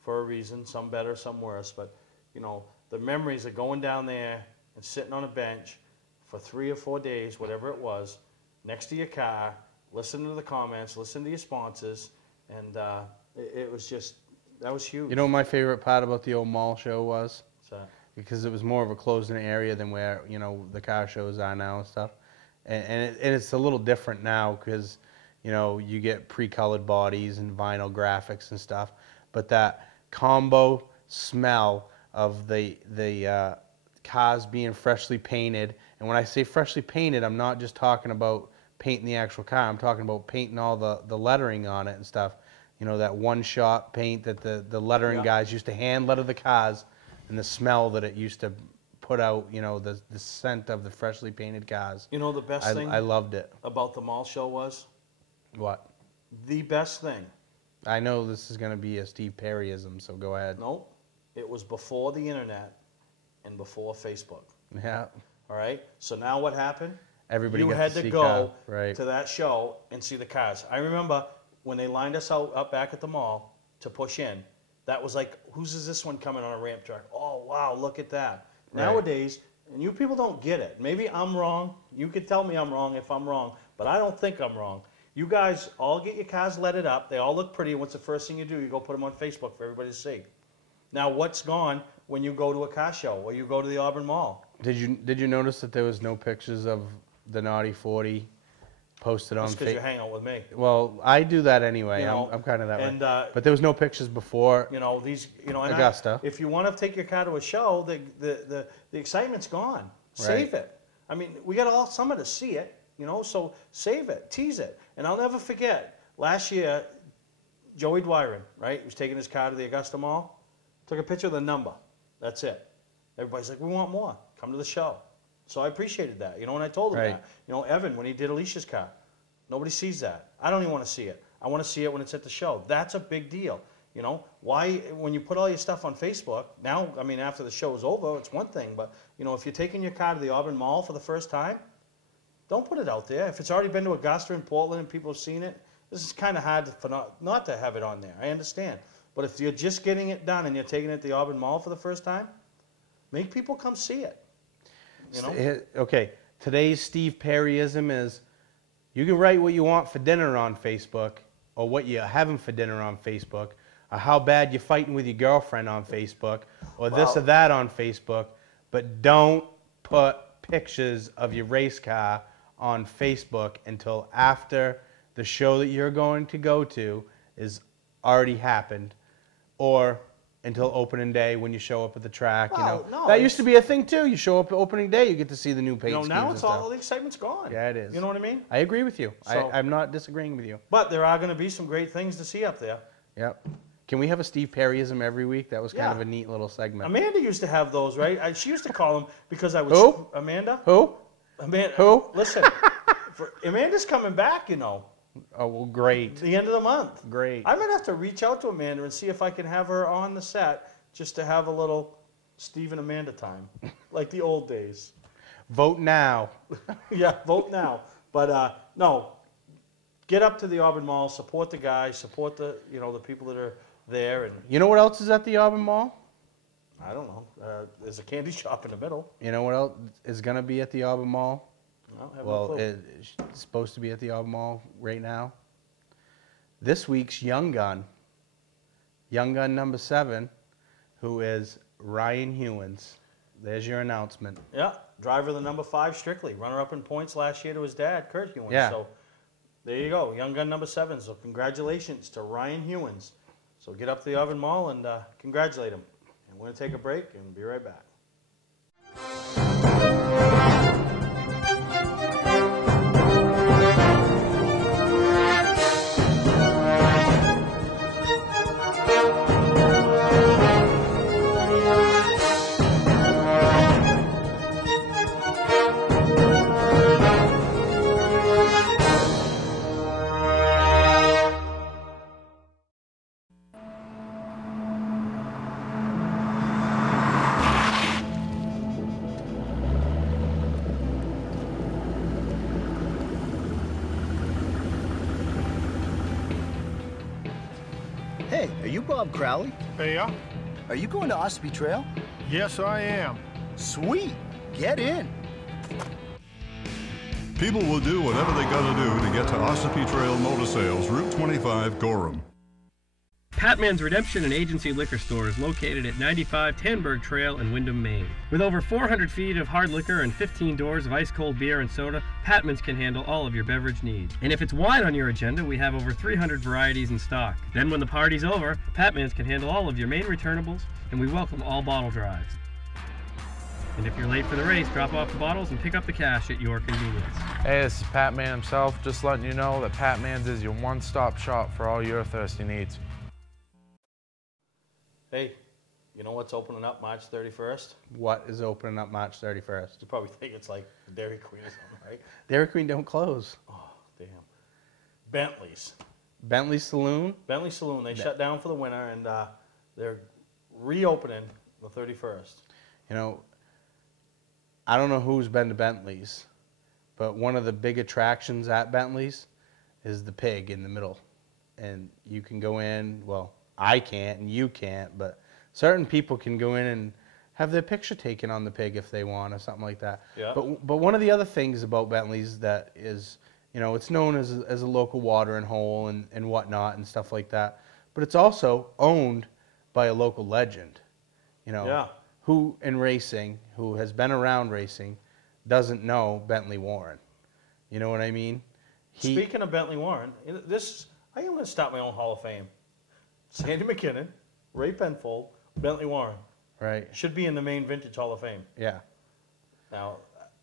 for a reason, some better, some worse, but, the memories of going down there and sitting on a bench for 3 or 4 days, whatever it was, next to your car, listening to the comments, listening to your sponsors, and it was just, that was huge. You know what my favorite part about the old mall show was? What's that? Because it was more of a closed-in area than where, the car shows are now and stuff. And it's a little different now because, you get pre-colored bodies and vinyl graphics and stuff. But that combo smell of the cars being freshly painted. And when I say freshly painted, I'm not just talking about painting the actual car. I'm talking about painting all the lettering on it and stuff. That one-shot paint that the lettering guys used to hand letter the cars, and the smell that it used to put out, the scent of the freshly painted cars. The best thing I loved it about the mall show was? What? The best thing. I know this is going to be a Steve Perryism, so go ahead. No, it was before the internet and before Facebook. Yeah. All right. So now what happened? Everybody you got had to to see go right. to that show and see the cars. I remember when they lined us out up back at the mall to push in. That was like, whose is this one coming on a ramp truck? Oh wow, look at that. Right. Nowadays, and you people don't get it. Maybe I'm wrong. You could tell me I'm wrong if I'm wrong, but I don't think I'm wrong. You guys all get your cars lettered up. They all look pretty. What's the first thing you do? You go put them on Facebook for everybody to see. Now, what's gone when you go to a car show or you go to the Auburn Mall? Did you notice that there was no pictures of the Naughty 40 posted on Facebook? Because you hang out with me. Well, I do that anyway. I'm kind of that way. But there was no pictures before. Augusta. If you want to take your car to a show, the excitement's gone. Save it. I mean, we got all summer to see it. So save it, tease it. And I'll never forget, last year, Joey Dwyron, right? He was taking his car to the Augusta Mall, took a picture of the number. That's it. Everybody's like, we want more. Come to the show. So I appreciated that, and I told him that. Evan, when he did Alicia's car, nobody sees that. I don't even want to see it. I want to see it when it's at the show. That's a big deal. Why, when you put all your stuff on Facebook, now, I mean, after the show is over, it's one thing, but, if you're taking your car to the Auburn Mall for the first time, don't put it out there. If it's already been to Augusta and Portland and people have seen it, this is kind of hard for not to have it on there. I understand. But if you're just getting it done and you're taking it to the Auburn Mall for the first time, make people come see it. Okay, today's Steve Perryism is, you can write what you want for dinner on Facebook, or what you're having for dinner on Facebook, or how bad you're fighting with your girlfriend on Facebook, or this or that on Facebook, but don't put pictures of your race car on Facebook until after the show that you're going to go to is already happened, or until opening day when you show up at the track. That used to be a thing too. You show up at opening day, you get to see the new paint schemes. Now it's all the excitement's gone. Yeah, it is. You know what I mean? I agree with you. So, I'm not disagreeing with you. But there are going to be some great things to see up there. Yep. Can we have a Steve Perryism every week? That was kind of a neat little segment. Amanda used to have those, right? She used to call them because I was... Who? Amanda? Who? Amanda. Who? Listen, Amanda's coming back, Oh, well, great. The end of the month. Great. I might have to reach out to Amanda and see if I can have her on the set just to have a little Steve and Amanda time, like the old days. Vote now. Yeah, vote now. But no, get up to the Auburn Mall, support the guys, support the the people that are there. And You know what else is at the Auburn Mall? I don't know. There's a candy shop in the middle. You know what else is going to be at the Auburn Mall? Well, it's supposed to be at the Auburn Mall right now. This week's Young Gun number 7, who is Ryan Hewins. There's your announcement. Yeah, driver of the number 5 Strictly, runner-up in points last year to his dad, Kurt Hewins. Yeah. So there you go, Young Gun number 7. So congratulations to Ryan Hewins. So get up to the Auburn Mall and congratulate him. And we're going to take a break and be right back. Hey, are you Bob Crowley? Hey, yeah. Are you going to Ossipee Trail? Yes, I am. Sweet. Get in. People will do whatever they gotta do to get to Ossipee Trail Motor Sales, Route 25, Gorham. Patman's Redemption and Agency Liquor Store is located at 95 Tanberg Trail in Windham, Maine. With over 400 feet of hard liquor and 15 doors of ice-cold beer and soda, Patman's can handle all of your beverage needs. And if it's wine on your agenda, we have over 300 varieties in stock. Then when the party's over, Patman's can handle all of your Maine returnables, and we welcome all bottle drives. And if you're late for the race, drop off the bottles and pick up the cash at your convenience. Hey, this is Pat Man himself, just letting you know that Pat Man's is your one-stop shop for all your thirsty needs. Hey, you know what's opening up March 31st? What is opening up March 31st? You probably think it's like Dairy Queen or something, right? Dairy Queen don't close. Oh, damn. Bentley's. Bentley Saloon? Bentley Saloon. They shut down for the winter, and they're reopening the 31st. You know, I don't know who's been to Bentley's, but one of the big attractions at Bentley's is the pig in the middle. And you can go in, well, I can't and you can't, but certain people can go in and have their picture taken on the pig if they want or something like that. Yeah. But one of the other things about Bentley's that is, you know, it's known as a local watering hole and whatnot and stuff like that, but it's also owned by a local legend, you know. Yeah. Who in racing, who has been around racing, doesn't know Bentley Warren. You know what I mean? Speaking of Bentley Warren, I'm going to start my own Hall of Fame. Sandy McKinnon, Ray Penfold, Bentley Warren. Right. Should be in the Maine Vintage Hall of Fame. Yeah. Now,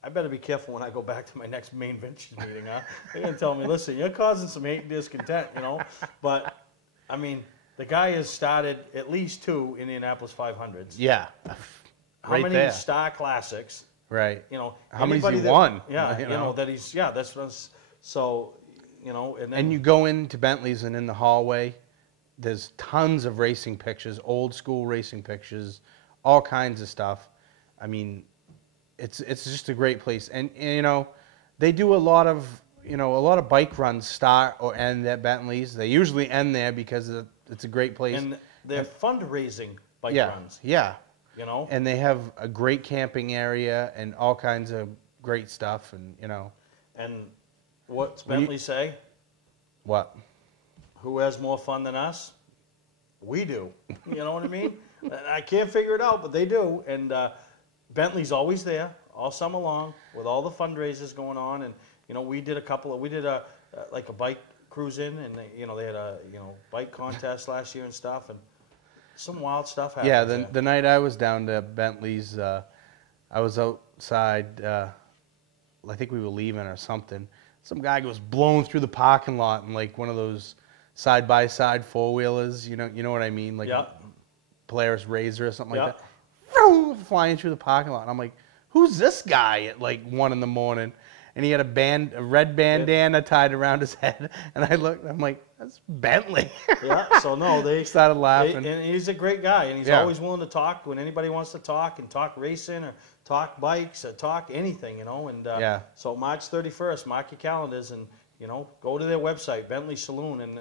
I better be careful when I go back to my next Maine Vintage meeting, huh? They're going to tell me, listen, you're causing some hate and discontent, you know? But, I mean, the guy has started at least 2 Indianapolis 500s. Yeah. How many Star Classics? Right. You know, how many's he won? Yeah, you know that he's, yeah, that's what so, you know, and then. And you go into Bentley's and in the hallway, there's tons of racing pictures, old school racing pictures, all kinds of stuff. I mean, it's just a great place. And you know, they do a lot of bike runs start or end at Bentley's. They usually end there because it's a great place. And they're fundraising bike runs. Yeah. You know? And they have a great camping area and all kinds of great stuff, and you know. And what's Bentley say? What? Who has more fun than us? We do. You know what I mean? I can't figure it out, but they do. And Bentley's always there all summer long with all the fundraisers going on. And you know, we did a like a bike cruise in, and you know, they had a bike contest last year and stuff, and some wild stuff happened. Yeah, the night I was down to Bentley's, I was outside. I think we were leaving or something. Some guy goes blowing through the parking lot in like one of those side-by-side four-wheelers, you know what I mean? Like Polaris Razor or something like that. Flying through the parking lot. And I'm like, who's this guy at like 1 in the morning? And he had a red bandana tied around his head. And I looked, I'm like, that's Bentley. Yeah, so no, they started laughing. And he's a great guy, and he's always willing to talk when anybody wants to talk, and talk racing or talk bikes or talk anything, you know. And so March 31st, mark your calendars, and you know, go to their website, Bentley Saloon, and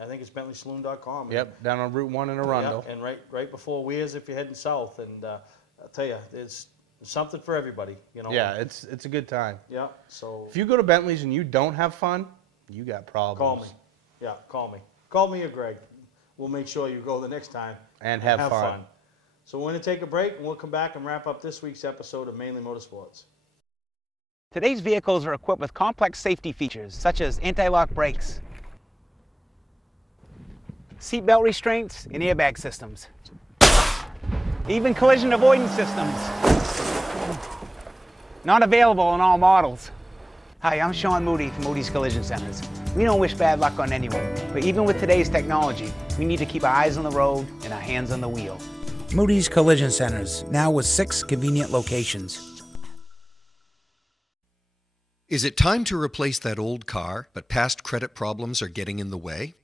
I think it's bentleysaloon.com. Yep, down on Route 1 in Arundel. Yeah, and right before Weirs if you're heading south. And I'll tell you, it's something for everybody, you know. Yeah, it's a good time. Yeah, so. If you go to Bentley's and you don't have fun, you got problems. Call me. Yeah, call me. Call me or Greg. We'll make sure you go the next time. And have fun. So we're going to take a break, and we'll come back and wrap up this week's episode of Mainly Motorsports. Today's vehicles are equipped with complex safety features such as anti-lock brakes, seatbelt restraints, and airbag systems, even collision avoidance systems. Not available in all models. Hi, I'm Sean Moody from Moody's Collision Centers. We don't wish bad luck on anyone, but even with today's technology, we need to keep our eyes on the road and our hands on the wheel. Moody's Collision Centers, now with 6 convenient locations. Is it time to replace that old car, but past credit problems are getting in the way?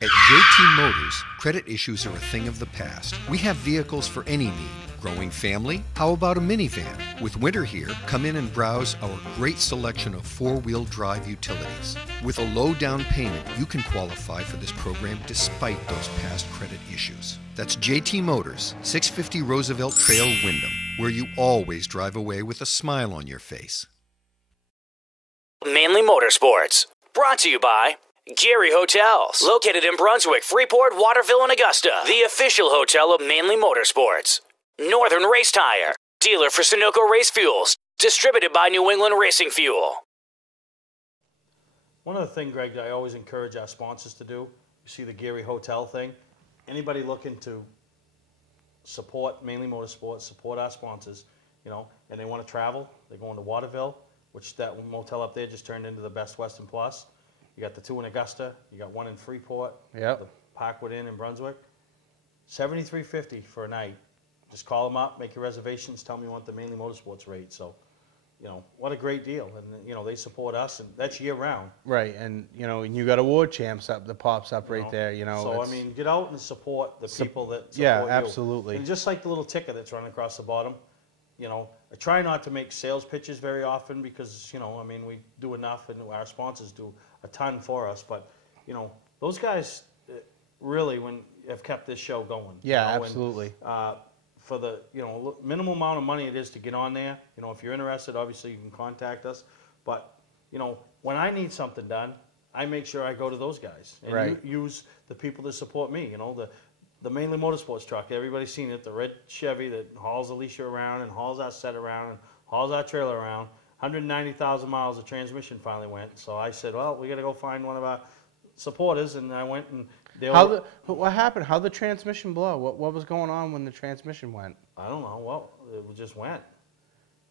At JT Motors, credit issues are a thing of the past. We have vehicles for any need. Growing family? How about a minivan? With winter here, come in and browse our great selection of 4-wheel drive utilities. With a low down payment, you can qualify for this program despite those past credit issues. That's JT Motors, 650 Roosevelt Trail, Windham, where you always drive away with a smile on your face. Mainly Motorsports, brought to you by Gary Hotels, located in Brunswick, Freeport, Waterville, and Augusta, the official hotel of Mainly Motorsports. Northern Race Tire, dealer for Sunoco Race Fuels, distributed by New England Racing Fuel. One other thing, Greg, that I always encourage our sponsors to do, you see the Gary Hotel thing, anybody looking to support Mainly Motorsports, support our sponsors, you know, and they want to travel, they're going to Waterville, which that motel up there just turned into the Best Western Plus. You got the 2 in Augusta, you got 1 in Freeport, yep. The Parkwood Inn in Brunswick. $73.50 for a night. Just call them up, make your reservations, tell them you want the Mainly Motorsports rate. So, you know, what a great deal. And, you know, they support us, and that's year round. Right, and, you know, and you got Award Champs up that pops up right there, you know. So, I mean, get out and support the people that support yeah, you. absolutely. And just like the little ticker that's running across the bottom, you know, I try not to make sales pitches very often because, you know, I mean, we do enough and our sponsors do a ton for us. But, you know, those guys really have kept this show going. Yeah, you know, absolutely. And, for the, you know, minimal amount of money it is to get on there, you know, if you're interested, obviously you can contact us. But, you know, when I need something done, I make sure I go to those guys and right. use the people that support me. You know, the Mainly Motorsports truck, everybody's seen it, the red Chevy that hauls Alicia around and hauls our set around and hauls our trailer around. 190,000 miles the transmission finally went. So I said, well, we got to go find one of our supporters, and I went and what happened? How'd the transmission blow? What was going on when the transmission went? I don't know. Well, it just went.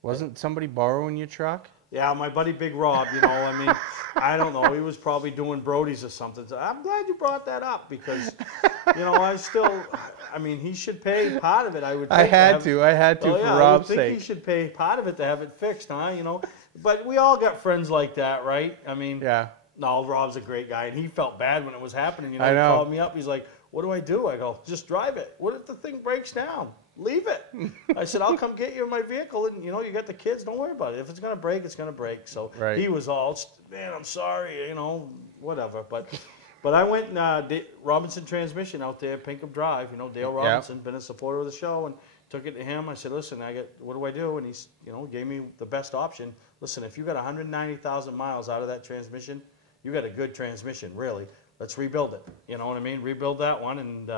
Wasn't somebody borrowing your truck? Yeah, my buddy Big Rob, you know, I mean, I don't know. He was probably doing Brody's or something. So I'm glad you brought that up because, you know, I mean, he should pay part of it, I would think. I had to for Rob's sake. I think he should pay part of it to have it fixed, huh, you know. But we all got friends like that, right? I mean, yeah. No, Rob's a great guy, and he felt bad when it was happening. You know, I know. He called me up. He's like, what do I do? I go, just drive it. What if the thing breaks down? Leave it. I said, I'll come get you in my vehicle, and, you know, you got the kids. Don't worry about it. If it's going to break, it's going to break. So right. He was all, man, I'm sorry, you know, whatever. But I went and Robinson Transmission out there, Pinkham Drive, you know, Dale Robinson, been a supporter of the show, and took it to him. I said, listen, what do I do? And he's, you know, gave me the best option. Listen, if you got 190,000 miles out of that transmission, you got a good transmission, really. Let's rebuild it. You know what I mean? Rebuild that one, and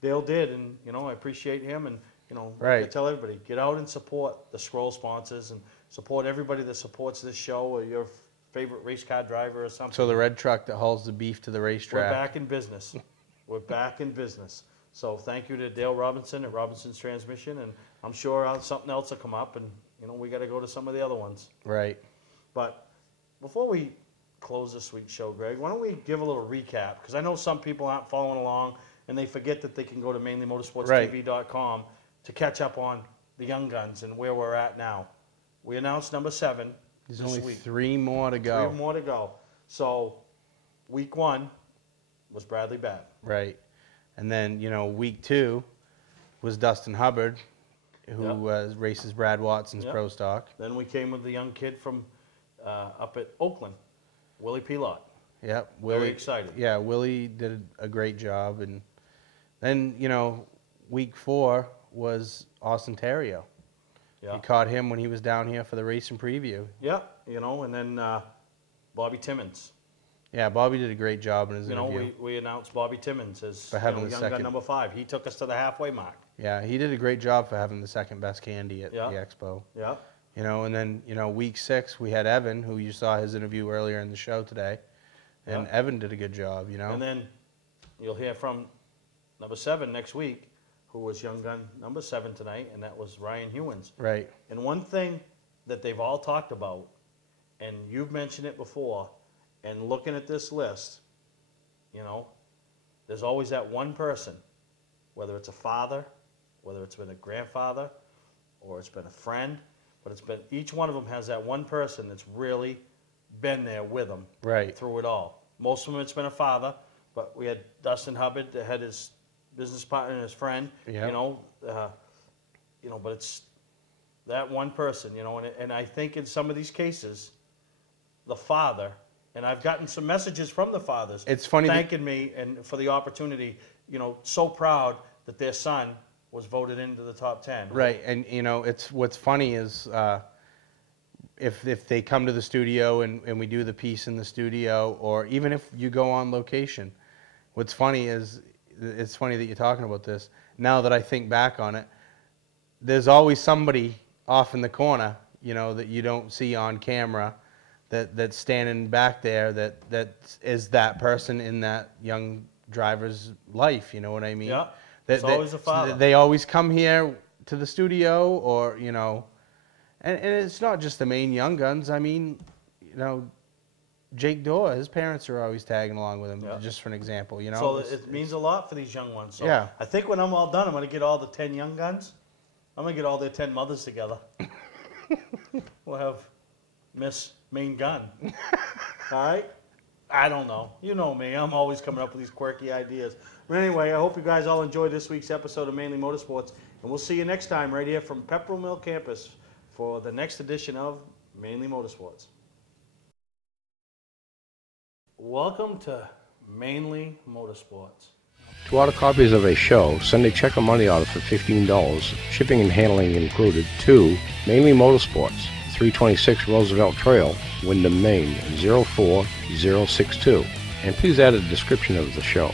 Dale did, and, you know, I appreciate him, and, you know, right. I tell everybody, get out and support the Scroll sponsors and support everybody that supports this show or your favorite race car driver or something. So the red truck that hauls the beef to the racetrack. We're back in business. We're back in business. So thank you to Dale Robinson at Robinson's Transmission, and I'm sure something else will come up, and, you know, we got to go to some of the other ones. Right. But before we close this week's show, Greg, why don't we give a little recap? Because I know some people aren't following along, and they forget that they can go to mainlymotorsportstv.com to catch up on the Young Guns and where we're at now. We announced number 7 There's this only week. 3 more to go. 3 more to go. So week 1 was Bradley Babb. Right. And then, you know, week 2 was Dustin Hubbard, who races Brad Watson's Pro Stock. Then we came with the young kid from up at Oakland, Willie Pelot. Yep. Very excited. Yeah, Willie did a great job. And then, you know, week 4 was Austin Terrio. Yeah. You caught him when he was down here for the racing preview. Yeah, you know, and then Bobby Timmons. Yeah, Bobby did a great job in his interview. You know, we announced Bobby Timmons as having Young Gun number 5. He took us to the halfway mark. Yeah, he did a great job for having the second best candy at the expo. Yeah. You know, and then, you know, week 6, we had Evan, who you saw his interview earlier in the show today. And Evan did a good job, you know. And then you'll hear from number 7 next week, who was Young Gun number 7 tonight, and that was Ryan Hewins. Right. And one thing that they've all talked about, and you've mentioned it before, and looking at this list, you know, there's always that one person, whether it's a father, whether it's been a grandfather, or it's been a friend, but it's been, each one of them has that one person that's really been there with them through it all. Most of them it's been a father, but we had Dustin Hubbard that had his business partner and his friend, you know, but it's that one person, you know, and I think in some of these cases, the father, and I've gotten some messages from the fathers thanking me and for the opportunity, you know, so proud that their son was voted into the top 10. Right, and you know, it's what's funny is if they come to the studio and we do the piece in the studio, or even if you go on location, what's funny is, it's funny that you're talking about this. Now that I think back on it, there's always somebody off in the corner, you know, that you don't see on camera, that's standing back there, that is that person in that young driver's life. You know what I mean? Yeah. It's always a father. They always come here to the studio, or you know, and it's not just the Maine Young Guns. I mean, you know, Jake Dorr, his parents are always tagging along with him, just for an example, you know. So it means a lot for these young ones. So yeah. I think when I'm all done, I'm going to get all the 10 Young Guns. I'm going to get all their 10 mothers together. We'll have Miss Maine Gun. All right? I don't know. You know me. I'm always coming up with these quirky ideas. But anyway, I hope you guys all enjoyed this week's episode of Mainly Motorsports. And we'll see you next time right here from Pepperell Mill Campus for the next edition of Mainly Motorsports. Welcome to Mainly Motorsports. To order copies of a show, send a check or money order for $15, shipping and handling included, to Mainly Motorsports, 326 Roosevelt Trail, Windham, Maine, 04062. And please add a description of the show.